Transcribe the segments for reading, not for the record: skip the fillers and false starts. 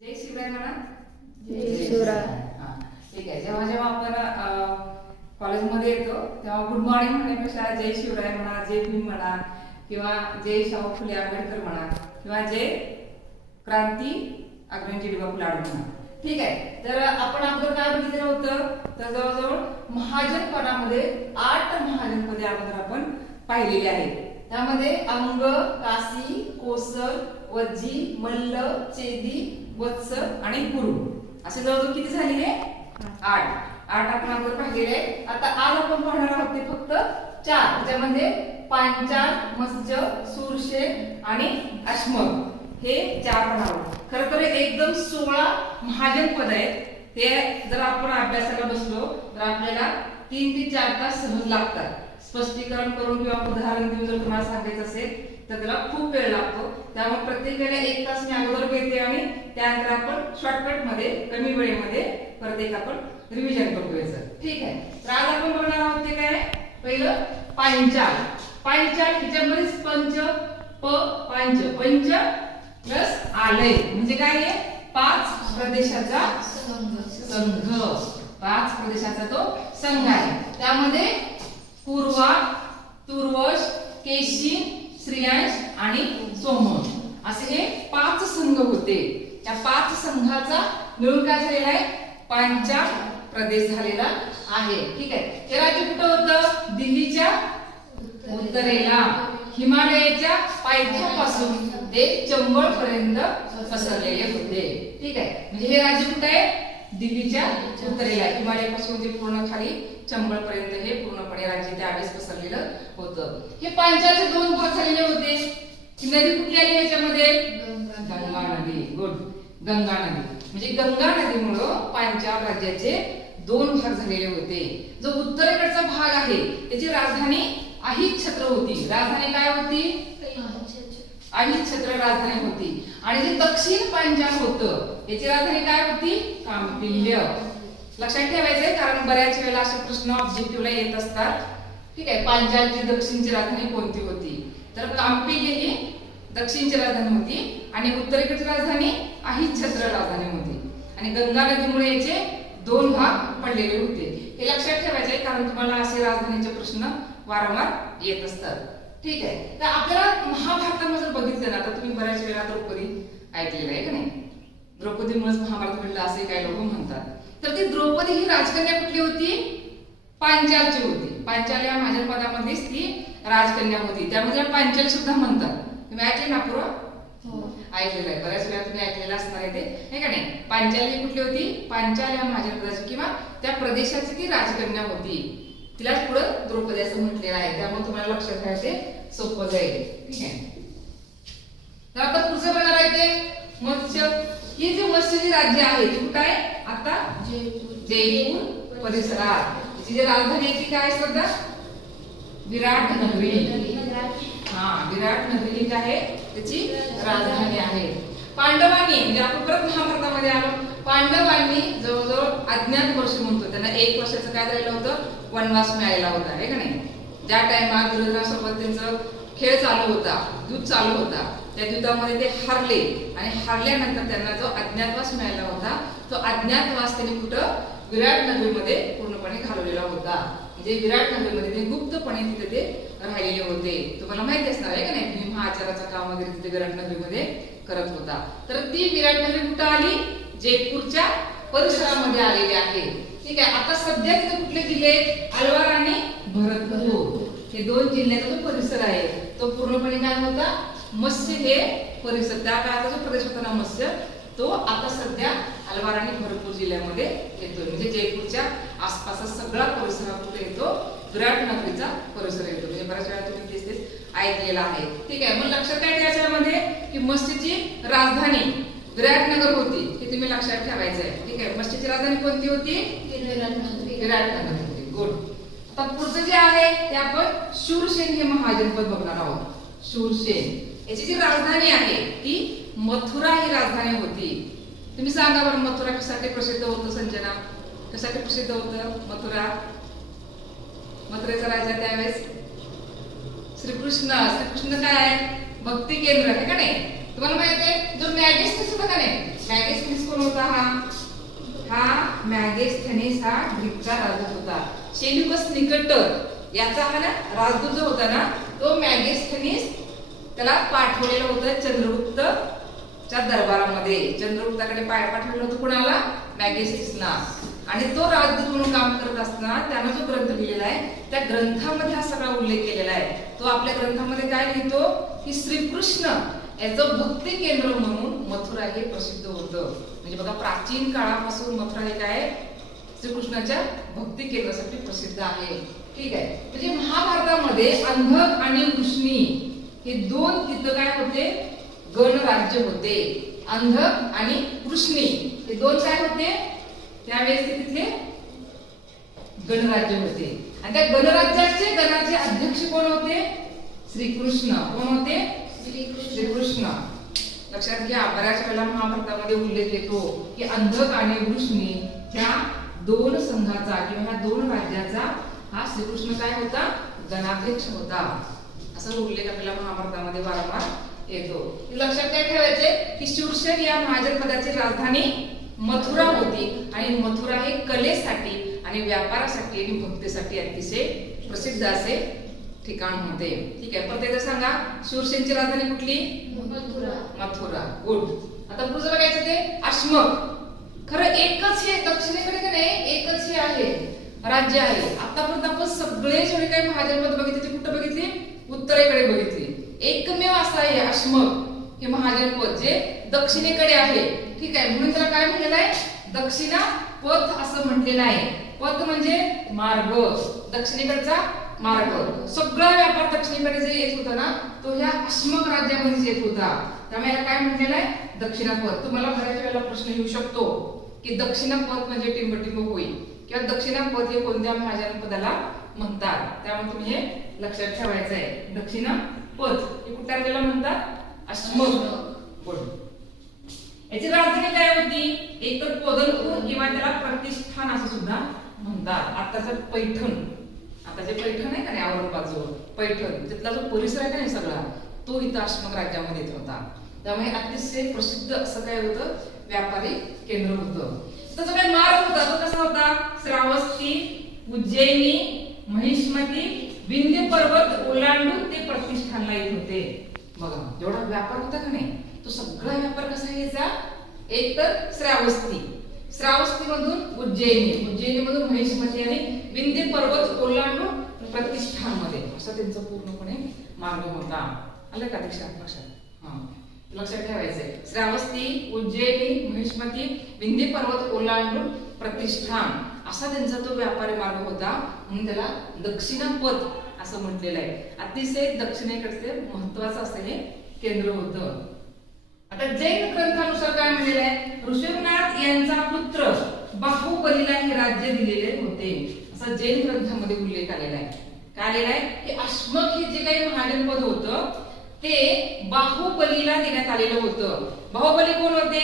जय शिवराय म्हणा. जय शिवराय. ठीक आहे. जेव्हा जेव्हा आपण कॉलेजमध्ये येतो तेव्हा गुड मॉर्निंग म्हणण्यापेक्षा जय शिवराय म्हणा, जय भीम म्हणा किंवा जय शाहू फुले आंबेडकर म्हणा किंवा जय क्रांती अग्रणी जीवा फुले म्हणा. ठीक आहे. तर आपण अगोदर काय बघितलं होतं, तर जवळजवळ महाजनपदामध्ये 8 महाजनपदे अगोदर आपण पाहिलेली आहेत. त्यामध्ये अंग, काशी, कोसर, वज्जी, मल्ल, चेदी, वत्स आणि गुरु असे जवळजवळ किती झालेले? 8 आपण अगोदर पाहिलेले. आता आज आपण पाहणार आहोत ते फक्त 4. त्याच्यामध्ये पांचाल, मत्स्य, सूरसेन आणि अश्मक हे 4 पाहणार आहोत. खरं तर एकदम 16 महाजनपद आहेत. ते जर आपण अभ्यासाला बसलो तर आपल्याला 3 ते 4 तास सहज लागतात. स्पष्टीकरण करून किंवा उदाहरण देऊन जर तुम्हाला सांगायचं असेल तर त्याला खूप वेळ लागतो. त्यामुळे प्रत्येक वेळेला 1 तास मी अगोदर घेते आणि त्यानंतर आपण शॉर्टकट मध्ये कमी वेळेमध्ये परत एक आपण रिव्हिजन करतोय. ठीक आहे. तर आज आपण बघणार आहोत ते काय, पहिलं पांचाल. पांचाल ह्याच्यामध्ये पंच पंच प्लस आलय म्हणजे काय आहे, 5 प्रदेशाचा संघ. 5 प्रदेशाचा तो संघ आहे. त्यामध्ये पूर्वा, तुर्वश, केशी, श्रेयांश आणि सोमवंश असे हे 5 संघ होते. त्या 5 संघाचा मिळून काय झालेला आहे, पांचाल प्रदेश झालेला आहे. ठीक आहे. हे राज्य कुठं होतं? दिल्लीच्या उत्तरेला हिमालयाच्या पायथ्यापासून ते चंबळ पर्यंत पसरलेले होते. ठीक आहे. म्हणजे हे राज्य कुठे आहे? दिल्लीच्या उत्तरेला, हिमालयापासून ते पूर्ण खाली चंबळ पर्यंत हे पूर्णपणे राज्य त्यावेळेस पसरलेलं होतं. हे पांचालचे 2 भाग झालेले होते. ही नदी कुठली आली याच्यामध्ये? गंगा नदी. गुड. गंगा नदी. म्हणजे गंगा नदीमुळे पांचाल राज्याचे 2 भाग झालेले होते. जो उत्तरेकडचा भाग आहे त्याची राजधानी अहिच्छत्र होती. राजधानी काय होती? अहिच्छत्र राजधानी होती. आणि जे दक्षिण पांचाल होतं याची राजधानी काय होती? कांपिल्य. लक्षात ठेवायचंय कारण बऱ्याच वेळेला असे प्रश्न ऑब्जेक्टिव्हला येत असतात. ठीक आहे. पांचालची दक्षिणची राजधानी कोणती होती? तर कांपिल्य ही दक्षिणची राजधानी होती आणि उत्तरेकडची राजधानी अहिच्छत्र राजधानी होती. आणि गंगा नदीमुळे याचे 2 भाग पडलेले होते. हे लक्षात ठेवायचंय कारण तुम्हाला असे राजधानीचे प्रश्न वारंवार येत असतात. ठीक आहे. तर आपल्याला महाभारतामध्ये जर बघितलं ना तर तुम्ही बऱ्याच वेळा द्रौपदी ऐकलेलं आहे का नाही? द्रौपदीमुळेच महाभारत घडलं असे काही लोक म्हणतात. तर ती द्रौपदी ही राजकन्या कुठली होती? पांचालची होती. पांचाल या महाजनपदामध्येच ती राजकन्या होती. त्यामध्ये पांचाल सुद्धा म्हणतात. तुम्ही ऐकले ना पूर्व? ऐकलेलं आहे. बऱ्याच वेळा तुम्ही ऐकलेलं असणार आहे ते, हे का नाही? पांचाल ही कुठली होती? पांचाल या महाजनपदाची किंवा त्या प्रदेशाची ती राजकन्या होती. तिलाच पुढे द्रौपदी असं म्हटलेलं आहे. त्यामुळे तुम्हाला लक्षात ठेवायचे सोपं जाईल. ठीक आहे. तर आता पुढचं बघणार आहे ते मत्स्य. ही जी मत्स्यची राज्य आहे ती कुठं आहे? आता जयपूर परिसरात. तिची जी राजधानी आहे ती काय श्रद्धा? विराट नगरी. विराट नगरी ही काय आहे? त्याची राजधानी आहे. पांडवांनी म्हणजे आपण परत महाभारतामध्ये आलो. पांडवांनी जवळजवळ अज्ञात वर्ष म्हणतो त्यांना 1 वर्षाचं काय झालेलं होतं? वनवास मिळालेला होता, आहे का नाही? ज्या टाइमात दुर्योधनासोबत त्यांचं खेळ चालू होता, युद्ध चालू होता, त्या युद्धामध्ये ते हारले आणि हारल्यानंतर त्यांना जो अज्ञातवास मिळाला होता तो अज्ञातवास त्यांनी कुठं? विराट नगरीमध्ये पूर्णपणे घालवलेला होता. म्हणजे विराट नगरीमध्ये ते गुप्तपणे तिथे ते राहिलेले होते. तुम्हाला माहिती असणार आहे का नाही? भीम हा आचाराचं काम वगैरे तिथे विराट नगरीमध्ये करत होता. तर ती विराट नगरी कुठं आली? जयपूरच्या परिसरामध्ये आलेली आहे. ठीक आहे. आता सध्या तिथे कुठले जिल्हे? अलवार आणि भरतपूर हे 2 जिल्ह्याचा जो परिसर आहे तो पूर्णपणे काय होता? मत्स्य हे परिसर. त्या काळाचा जो प्रदेश होता ना मत्स्य, तो आता सध्या अलवार आणि भरतपूर जिल्ह्यामध्ये येतो. म्हणजे जयपूरच्या आसपासचा सगळा परिसर कुठे येतो? विराट नगरीचा परिसर येतो. म्हणजे बऱ्याच वेळा तुम्ही तेच ऐकलेलं आहे. ठीक आहे. मग लक्षात काय त्याच्यामध्ये की मत्स्यची राजधानी विराटनगर होती. हे तुम्ही लक्षात ठेवायचं आहे. ठीक आहे. मत्स्यची राजधानी कोणती होती? विराटनगर होती. गुड. आता पुढचं जे आहे ते आपण शूरसेन हे महाजनपद बघणार आहोत. शूरसेन याची जी राजधानी आहे ती मथुरा ही राजधानी होती. तुम्ही सांगा बरं मथुरा कशासाठी प्रसिद्ध होतं? संजना, कशासाठी प्रसिद्ध होतं मथुरा? मथुरेचा राजा त्यावेळेस श्रीकृष्ण. श्रीकृष्ण काय आहे? भक्ती केंद्र आहे का नाही? तुम्हाला माहिती आहे जो मॅगेस्टिस होता का नाही, मॅगेस्टिस मॅगेस्थनीस हा ग्रीकचा राजदूत होता. सेल्युकस निकेटर याचा हा ना राजदूत जो होता ना तो मॅगेस्थनीस त्याला पाठवलेलं होतं चंद्रगुप्तच्या दरबारामध्ये. चंद्रगुप्ताकडे पाठवलेलं होतं कुणाला? मॅगेस्थनीसला. आणि तो राजदूत म्हणून काम करत असताना त्यानं जो ग्रंथ लिहिलेला आहे त्या ग्रंथामध्ये हा सगळा उल्लेख केलेला आहे. तो आपल्या ग्रंथामध्ये काय लिहितो की श्रीकृष्ण याचं भक्ती केंद्र म्हणून मथुरा हे प्रसिद्ध होतं. म्हणजे बघा प्राचीन काळापासून मथुरा हे काय श्रीकृष्णाच्या भक्ती केंद्रासाठी प्रसिद्ध आहे. ठीक आहे. म्हणजे महाभारतामध्ये अंधक आणि वृष्णी हे दोन तिथं काय होते? गणराज्य होते. अंधक आणि वृष्णी हे दोन काय होते? त्यावेळेस तिथे गणराज्य होते. आणि त्या गणाचे अध्यक्ष कोण होते? श्रीकृष्ण. कोण होते? श्रीकृष्ण. लक्षात घ्या, बऱ्याच वेळेला महाभारतामध्ये उल्लेख येतो की अंधक आणि वृष्णी ह्या दोन संघाचा किंवा ह्या दोन राज्याचा हा श्रीकृष्ण काय होता? गणाध्यक्ष होता. असा उल्लेख आपल्याला महाभारतामध्ये वारंवार येतो. लक्षात काय ठेवायचे की शूरसेन या महाजन पदाची राजधानी मथुरा होती. आणि मथुरा हे कलेसाठी आणि व्यापारासाठी आणि भक्तीसाठी अतिशय प्रसिद्ध असे ठिकाण होते. ठीक आहे. परत एकदा सांगा, शूरसेनची राजधानी कुठली? मथुरा. गुड. आता पुढचं बघायचं ते अश्मक. खरं एकच हे दक्षिणेकडे का नाही एकच हे आहे राज्य आहे. आतापर्यंत आपण सगळे जेवढे काही महाजन पद बघितले ते कुठं बघितली? उत्तरेकडे बघितली. एकमेव असं आहे अश्मक हे महाजन पद जे दक्षिणेकडे आहे. ठीक आहे. म्हणून त्याला काय म्हटलेलं आहे? दक्षिणा पथ असं म्हटलेलं आहे. पथ म्हणजे मार्ग, दक्षिणेकडचा मार्ग. सगळा व्यापार दक्षिणेकडे जे येत होता ना तो ह्या अश्मक राज्यामध्ये येत होता. त्यामुळे याला काय म्हटलेलं आहे? दक्षिणापथ. तुम्हाला बऱ्याच वेळेला प्रश्न येऊ शकतो की दक्षिणापथ म्हणजे टिंबटिंब होईल किंवा दक्षिणापथ हे कोणत्या महाजन पदाला म्हणतात. त्यामुळे तुम्ही हे लक्षात ठेवायचं आहे. दक्षिणापथ हे कुठल्या राज्याला म्हणतात? अश्मक. याची राजधानी काय होती? एक तर कोदनपूर किंवा त्याला प्रतिष्ठान असं सुद्धा म्हणतात. आताचं पैठण, आता जे पैठण आहे का नाही औरंगाबाद जवळ पैठण तिथला जो परिसर आहे का नाही सगळा तो इथं अश्मक राज्यामध्ये येत होता. त्यामुळे अतिशय प्रसिद्ध असं काय होतं? व्यापारी केंद्र होतं. त्याचा काय मार्ग होता तो कसा होता? श्रावस्ती, उज्जैनी, महिष्मती, विंध्य पर्वत ओलांडून ते प्रतिष्ठानला येत होते. बघा जेवढा व्यापार होता का नाही तो सगळा व्यापार कसा यायचा? एक तर श्रावस्ती मधून उज्जैनी मधून महिष्मती आणि विंध्य पर्वत ओलांडून प्रतिष्ठानमध्ये असा त्यांचा पूर्णपणे मार्ग होता. आलं का लक्षात? लक्षात ठेवायचंय. श्रावस्ती, उज्जैनी, महिष्मती, विंध्य पर्वत ओलांडून प्रतिष्ठान असा त्यांचा तो व्यापारी मार्ग होता. म्हणून त्याला दक्षिणापथ असं म्हटलेलं आहे. अतिशय दक्षिणेकडचे महत्वाचं असं हे केंद्र होतं. आता जैन ग्रंथानुसार काय म्हणलेलं आहे? ऋषभनाथ यांचा पुत्र बाहुबलीला हे राज्य दिलेले होते असा जैन ग्रंथामध्ये उल्लेख आलेला आहे. काय आलेला आहे की अश्मक हे जे काही महाजन पद होतं ते बाहुबलीला देण्यात आलेलं होतं. बाहुबली कोण होते?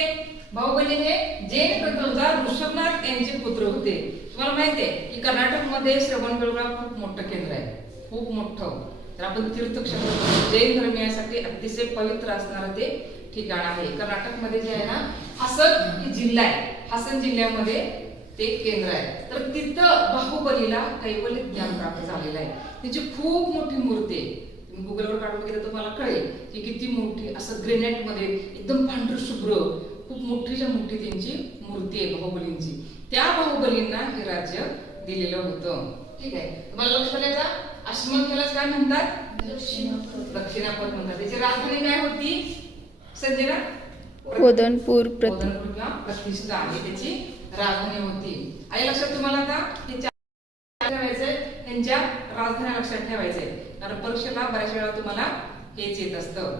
बाहुबली हे जैन ग्रंथानुसार ऋषभनाथ यांचे पुत्र होते. तुम्हाला माहिती आहे की कर्नाटकमध्ये श्रवणबेळगोळा खूप मोठं केंद्र आहे, खूप मोठं. तर आपण तीर्थक्षेत्र जैन धर्मियांसाठी अतिशय पवित्र असणारं ते ठिकाण आहे. कर्नाटकमध्ये जे आहे ना हासन हे जिल्हा आहे, हासन जिल्ह्यामध्ये ते केंद्र आहे. तर तिथं बाहुबलीला कैवल्य ज्ञान प्राप्त झालेलं आहे. त्याची खूप मोठी मूर्ती आहे. तुम्ही गुगलवर काढून गेलं तर तुम्हाला कळेल की किती मोठी, असं ग्रेनाइट मध्ये एकदम पांढर शुभ्र खूप मोठीच्या मोठी त्यांची मूर्ती आहे बाहुबलींची. त्या बाहुबलींना हे राज्य दिलेलं होतं. ठीक आहे. तुम्हाला लक्षात आलं? अश्मक यालाच काय म्हणतात? दक्षिणापथ म्हणतात. त्याची राजधानी काय होती संजना? कोदनपूर किंवा प्रतिष्ठा ही त्याची राजधानी होती. आणि लक्षात तुम्हाला आता हे ठेवायचंय, त्यांच्या राजधानी लक्षात ठेवायचंय कारण परीक्षेला बऱ्याच वेळा तुम्हाला हेच येत असतं.